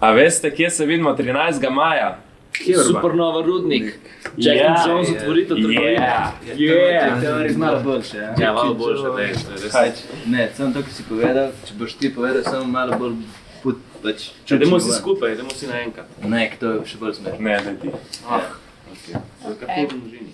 A veste, kje se vidimo 13. maja? Supernova Rudnik. Jack and Jones otvoritev trgovine. To je res malo boljše, ja? Ja, malo boljše, res. Ne, samo to, ki si povedal, če boš ti povedal, samo malo bolj pač... Idemo si skupaj, idemo si naenkrat. Ne, to je še bolj smešno. Ne, ne ti. Zakaj v množini?